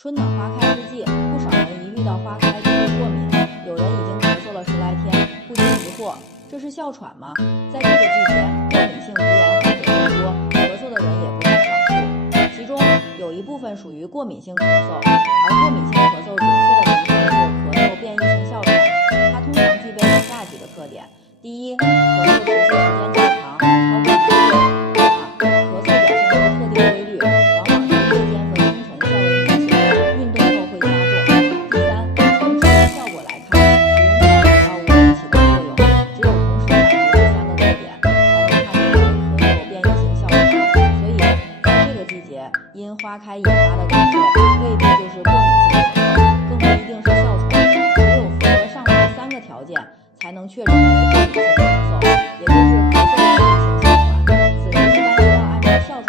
春暖花开之际，不少人一遇到花开就会过敏，有人已经咳嗽了10来天，不禁疑惑，这是哮喘吗？在这个季节，过敏性鼻炎患者更多，咳嗽的人也不在少数。其中有一部分属于过敏性咳嗽，而过敏性咳嗽准确的名称是咳嗽变异性哮喘，它通常具备以下几个特点：第一，咳嗽持续时间较长，超过1个月；二，咳嗽表现出特定规律，往往在夜间和清晨较为明显，运动后会加重。第三，从治疗效果来看，使用抗药物能起到作用，只有同时满足这3个特点，才能判定为咳嗽变异性哮喘。所以，在这个季节，因花开引发的咳嗽未必就是过敏性咳嗽，更不一定是哮喘，只有符合上述3个条件，才能确诊为过敏性咳嗽，也就是咳嗽变异性哮喘。此时一般需要按照哮喘